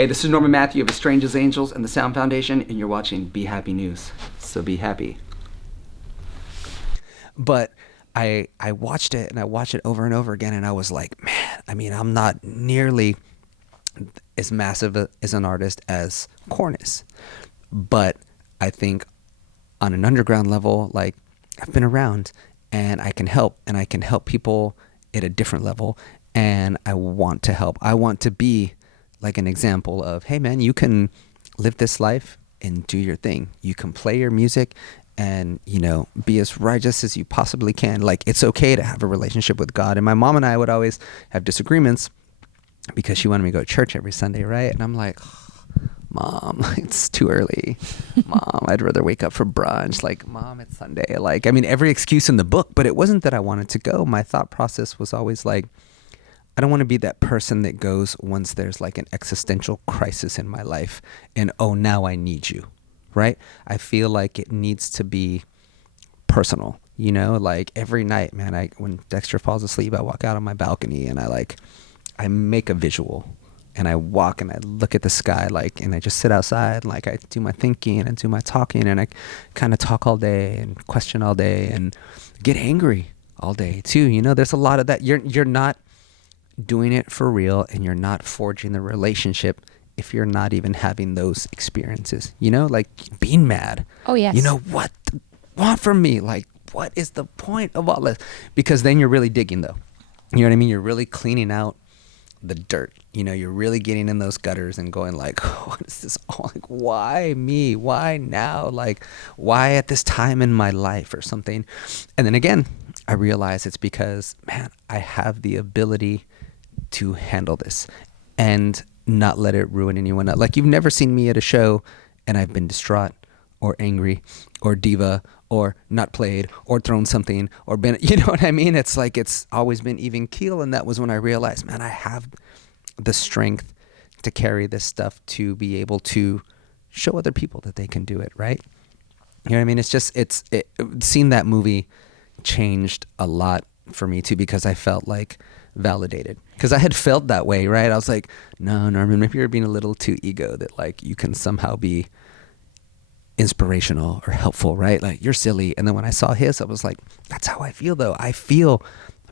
Hey, this is Norman Matthew of As Strange as Angels and the Sound Foundation, and you're watching Be Happy News. So be happy. But I watched it, and I watched it over and over again, and I was like, man, I mean, I'm not nearly as massive as an artist as Cornice. But I think on an underground level, like, I've been around, and I can help people at a different level, and I want to help. I want to be like an example of, hey man, you can live this life and do your thing. You can play your music and, you know, be as righteous as you possibly can. Like, it's okay to have a relationship with God. And my mom and I would always have disagreements because she wanted me to go to church every Sunday, right? And I'm like, Mom, it's too early. Mom, I'd rather wake up for brunch. Like, Mom, it's Sunday. Like, I mean, every excuse in the book, but it wasn't that I wanted to go. My thought process was always like, I don't want to be that person that goes once there's like an existential crisis in my life and, oh, now I need you, right? I feel like it needs to be personal, you know, like every night, man, when Dexter falls asleep, I walk out on my balcony and I make a visual and I walk and I look at the sky, like, and I just sit outside, like I do my thinking and do my talking, and I kind of talk all day and question all day and get angry all day too. You know, there's a lot of that. You're not doing it for real, and you're not forging the relationship if you're not even having those experiences, you know, like being mad. Oh yes. You know, what want from me? Like, what is the point of all this? Because then you're really digging, though. You know what I mean? You're really cleaning out the dirt. You know, you're really getting in those gutters and going like, what is this all? Like, why me? Why now? Like, why at this time in my life or something? And then again, I realize it's because, man, I have the ability to handle this and not let it ruin anyone else. Like, you've never seen me at a show and I've been distraught or angry or diva or not played or thrown something or been, you know what I mean? It's like, it's always been even keel. And that was when I realized, man, I have the strength to carry this stuff, to be able to show other people that they can do it, right? You know what I mean? It's just, seeing that movie changed a lot for me too, because I felt like validated, because I had felt that way, right? I was like, no, Norman, maybe you're being a little too ego, that like you can somehow be inspirational or helpful, right? Like, you're silly. And then when I saw his, I was like, that's how I feel though. I feel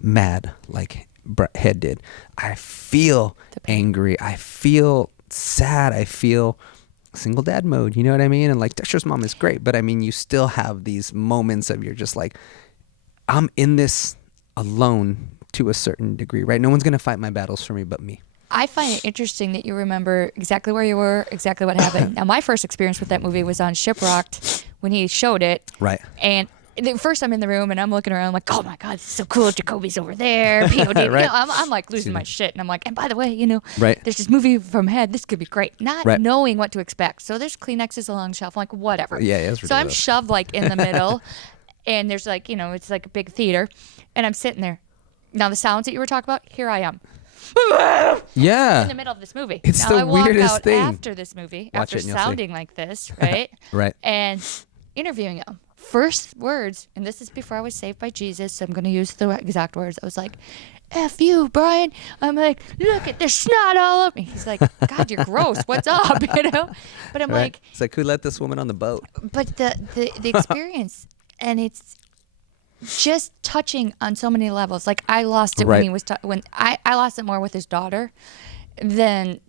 mad like Brett Head did. I feel angry. I feel sad. I feel single dad mode, you know what I mean? And like, Dexter's mom is great, but I mean, you still have these moments of, you're just like, I'm in this alone to a certain degree, right? No one's going to fight my battles for me but me. I find it interesting that you remember exactly where you were, exactly what happened. Now, my first experience with that movie was on Shiprocked when he showed it. Right. And first I'm in the room and I'm looking around, I'm like, oh my God, this is so cool. Jacoby's over there. POD. Right. You know, I'm like losing my shit. And I'm like, and by the way, you know, right, there's this movie from Head. This could be great. Not right, knowing what to expect. So there's Kleenexes along the shelf. I'm like, whatever. Yeah, it's ridiculous. So I'm shoved like in the middle. And there's like, you know, it's like a big theater. And I'm sitting there. Now, the sounds that you were talking about, here I am. Yeah. In the middle of this movie. It's now, the I walk weirdest out thing. after this movie, Watch after it and you'll sounding like this, right? Right. And interviewing him. First words, and this is before I was saved by Jesus, so I'm going to use the exact words. I was like, F you, Brian. I'm like, look at the snot all over me. He's like, God, you're gross. What's up? You know? But I'm Right. like, It's like, who let this woman on the boat? but the experience, and it's just touching on so many levels. Like, I lost it when Right. he was when I lost it more with his daughter than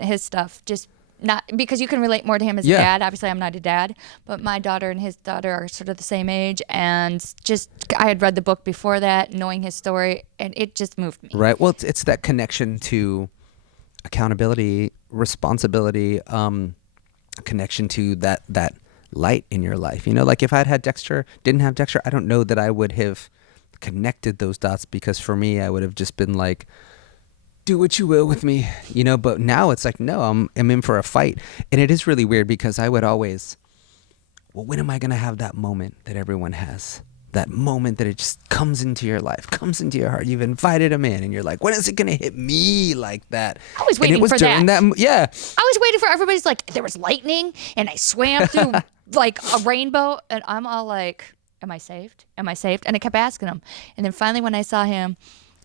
his stuff. Just not because you can relate more to him as Yeah. a dad. Obviously, I'm not a dad, but my daughter and his daughter are sort of the same age, and just I had read the book before that, knowing his story, and it just moved me. Right. Well, it's that connection to accountability, responsibility, connection to that light in your life. You know, like if I'd had Dexter, didn't have Dexter, I don't know that I would have connected those dots, because for me, I would have just been like, do what you will with me, you know. But now it's like, no, I'm in for a fight. And it is really weird, because I would always, well, when am I going to have that moment that everyone has? That moment that it just comes into your life, comes into your heart. You've invited him in, and you're like, when is it going to hit me like that? I was waiting and it was for during that. Yeah. I was waiting for everybody's like, there was lightning, and I swam through like a rainbow, and I'm all like, am I saved? Am I saved? And I kept asking him. And then finally when I saw him,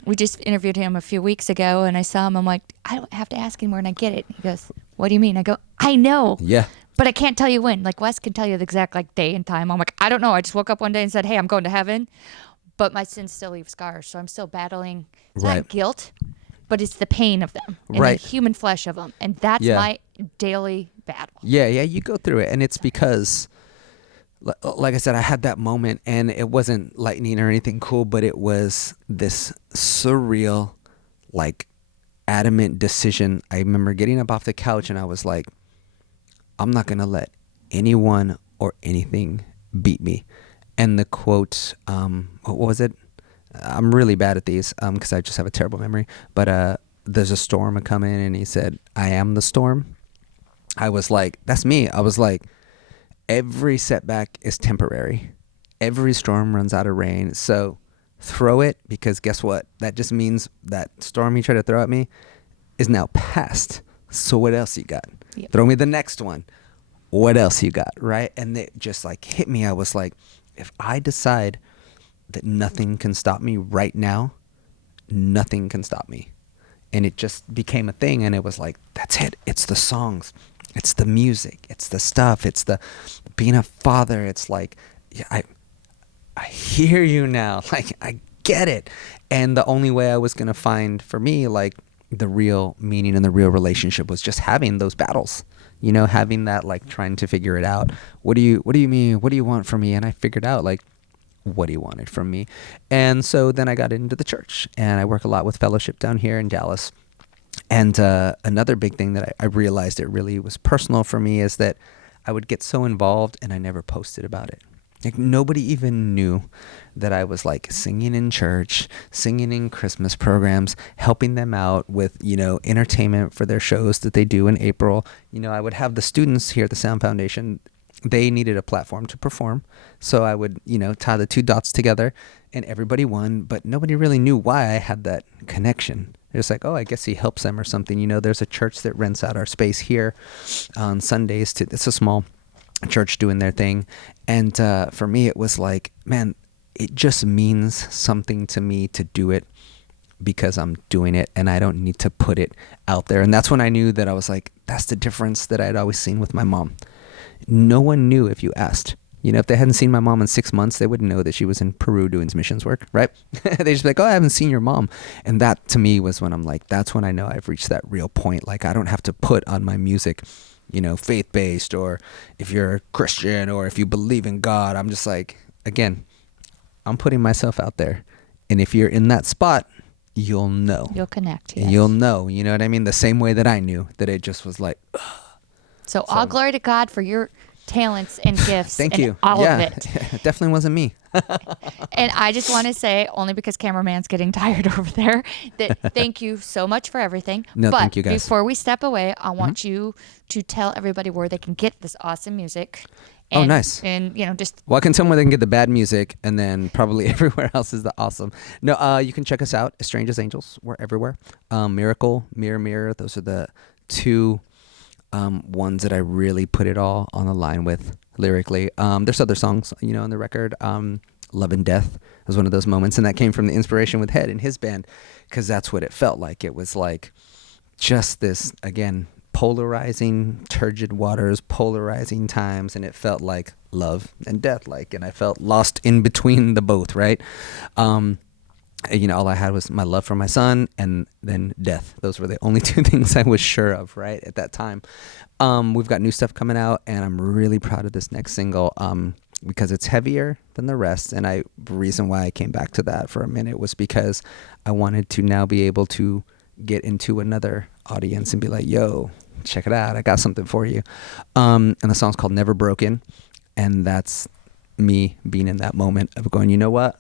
we just interviewed him a few weeks ago, and I saw him, I'm like, I don't have to ask anymore, and I get it. He goes, What do you mean? I go, I know. Yeah. But I can't tell you when. Like Wes can tell you the exact like day and time. I'm like, I don't know. I just woke up one day and said, hey, I'm going to heaven. But my sins still leave scars. So I'm still battling. It's Right. not guilt, but it's the pain of them and Right. the human flesh of them. And that's Yeah. my daily battle. Yeah, you go through it, and it's because, like I said, I had that moment, and it wasn't lightning or anything cool, but it was this surreal, like, adamant decision. I remember getting up off the couch, and I was like, I'm not going to let anyone or anything beat me. And the quote, what was it? I'm really bad at these because I just have a terrible memory. But there's a storm coming, and he said, I am the storm. I was like, that's me. I was like, every setback is temporary. Every storm runs out of rain. So throw it, because guess what? That just means that storm you try to throw at me is now past. So what else you got? Yep. Throw me the next one. What else you got, right? And it just like hit me. I was like, if I decide that nothing can stop me right now, nothing can stop me. And it just became a thing, and it was like, that's it. It's the songs. It's the music. It's the stuff. It's the being a father. It's like, yeah, I hear you now. Like, I get it. And the only way I was going to find, for me, like, the real meaning and the real relationship was just having those battles, you know, having that, like, trying to figure it out. What do you mean? What do you want from me? And I figured out, like, what he wanted from me. And so then I got into the church, and I work a lot with fellowship down here in Dallas. And another big thing that I realized it really was personal for me is that I would get so involved and I never posted about it. Like, nobody even knew that I was, like, singing in church, singing in Christmas programs, helping them out with, you know, entertainment for their shows that they do in April. You know, I would have the students here at the Sound Foundation, they needed a platform to perform. So I would, you know, tie the two dots together, and everybody won, but nobody really knew why I had that connection. They're just like, oh, I guess he helps them or something. You know, there's a church that rents out our space here on Sundays. It's a small church doing their thing. And for me, it was like, man, it just means something to me to do it because I'm doing it, and I don't need to put it out there. And that's when I knew that I was like, that's the difference that I'd always seen with my mom. No one knew if you asked. You know, if they hadn't seen my mom in 6 months, they wouldn't know that she was in Peru doing missions work, right? They just be like, oh, I haven't seen your mom. And that to me was when I'm like, that's when I know I've reached that real point. Like, I don't have to put on my music, you know, faith-based, or if you're a Christian, or if you believe in God. I'm just like, again, I'm putting myself out there. And if you're in that spot, you'll know. You'll connect. Yes. You'll know. You know what I mean? The same way that I knew that it just was like, ugh. So all glory to God for your talents and gifts. Thank and you. all yeah, of it. It definitely wasn't me. And I just want to say, only because cameraman's getting tired over there, that thank you so much for everything. No, but thank you, guys. before we step away, I want you to tell everybody where they can get this awesome music. Oh, And, nice. And, you know, just Well, I can tell them where they can get the bad music, and then probably everywhere else is the awesome. No, you can check us out. As Strange as Angels. We're everywhere. Miracle, Mirror, Mirror. Those are the two ones that I really put it all on the line with lyrically. There's other songs, you know, on the record. Love and Death was one of those moments, and that came from the inspiration with Head and his band, because that's what it felt like. It was like just this, again, polarizing, turgid waters, polarizing times, and it felt like love and death, like, and I felt lost in between the both, right? You know, all I had was my love for my son, and then death. Those were the only two things I was sure of, right, at that time. We've got new stuff coming out, and I'm really proud of this next single, because it's heavier than the rest. And the reason why I came back to that for a minute was because I wanted to now be able to get into another audience and be like, yo, check it out, I got something for you. And the song's called Never Broken, and that's me being in that moment of going, you know what?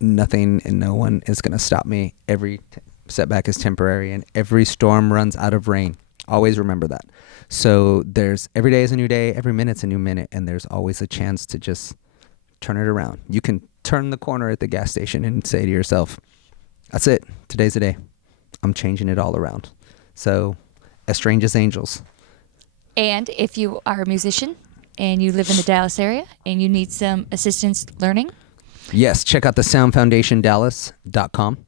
Nothing and no one is going to stop me. Every setback is temporary, and every storm runs out of rain. Always remember that. So there's every day is a new day, every minute's a new minute, and there's always a chance to just turn it around. You can turn the corner at the gas station and say to yourself, that's it. Today's the day. I'm changing it all around. So, As Strange as Angels. And if you are a musician and you live in the Dallas area and you need some assistance learning, Yes, check out the soundfoundationdallas.com.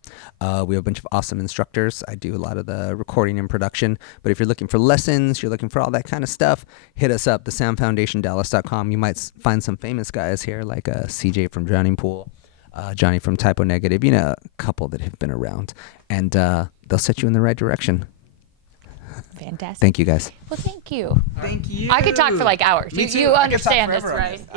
We have a bunch of awesome instructors. I do a lot of the recording and production. But if you're looking for lessons, you're looking for all that kind of stuff, hit us up, the soundfoundationdallas.com. You might find some famous guys here like CJ from Drowning Pool, Johnny from Typo Negative, a couple that have been around. And they'll set you in the right direction. Fantastic. Thank you, guys. Well, thank you. Thank you. I could talk for like hours. Me too. You I could talk understand this, forever on right? this. Yeah.